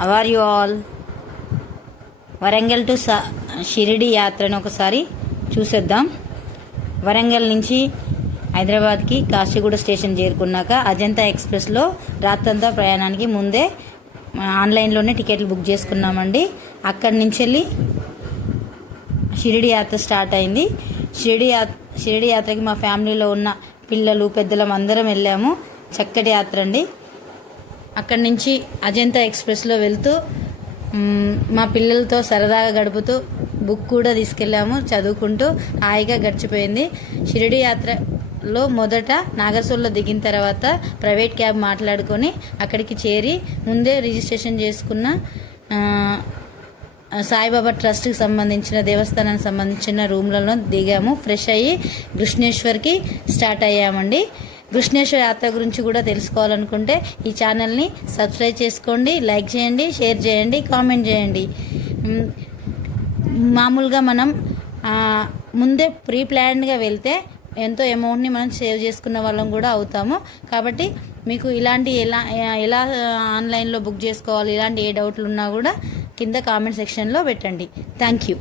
How are you all? Warangal to Shirdi యాత్రను ఒకసారి చూసేద్దాం. వరంగల్ నుంచి హైదరాబాద్కి కాశీగూడ స్టేషన్ చేరుకున్నాక అజంతా ఎక్స్ప్రెస్లో రాత్రంతా ప్రయాణానికి ముందే ఆన్లైన్లోనే టికెట్లు బుక్ చేసుకున్నామండి. అక్కడి నుంచి వెళ్ళి షిరిడి యాత్ర స్టార్ట్ అయింది. షిరిడి యాత్రకి మా ఫ్యామిలీలో ఉన్న పిల్లలు పెద్దలం అందరం వెళ్ళాము. చక్కటి యాత్ర అండి. అక్కడి నుంచి అజంతా ఎక్స్ప్రెస్లో వెళ్తూ మా పిల్లలతో సరదాగా గడుపుతూ బుక్ కూడా తీసుకెళ్ళాము. చదువుకుంటూ హాయిగా గడిచిపోయింది. షిరిడి యాత్రలో మొదట నాగర్సోల్లో దిగిన తర్వాత ప్రైవేట్ క్యాబ్ మాట్లాడుకొని అక్కడికి చేరి ముందే రిజిస్ట్రేషన్ చేసుకున్న సాయిబాబా ట్రస్ట్కి సంబంధించిన దేవస్థానానికి సంబంధించిన రూమ్లలో దిగాము. ఫ్రెష్ అయ్యి కృష్ణేశ్వర్కి స్టార్ట్ అయ్యామండి. కృష్ణేశ్వర యాత్ర గురించి కూడా తెలుసుకోవాలనుకుంటే ఈ ఛానల్ని సబ్స్క్రైబ్ చేసుకోండి, లైక్ చేయండి, షేర్ చేయండి, కామెంట్ చేయండి. మామూలుగా మనం ముందే ప్రీ ప్లాన్డ్గా వెళ్తే ఎంతో అమౌంట్ని మనం సేవ్ చేసుకున్న వాళ్ళం కూడా అవుతాము. కాబట్టి మీకు ఇలాంటి ఎలా ఆన్లైన్లో బుక్ చేసుకోవాలి, ఇలాంటి ఏ డౌట్లు ఉన్నా కూడా కింద కామెంట్ సెక్షన్లో పెట్టండి. Thank you.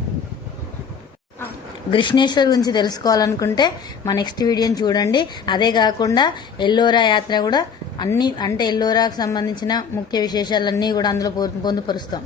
కృష్ణేశ్వర్ గురించి తెలుసుకోవాలనుకుంటే మా నెక్స్ట్ వీడియోని చూడండి. అదే కాకుండా ఎల్లోరా యాత్ర కూడా ఎల్లోరాకు సంబంధించిన ముఖ్య విశేషాలన్నీ కూడా అందులో పొందుపరుస్తాం.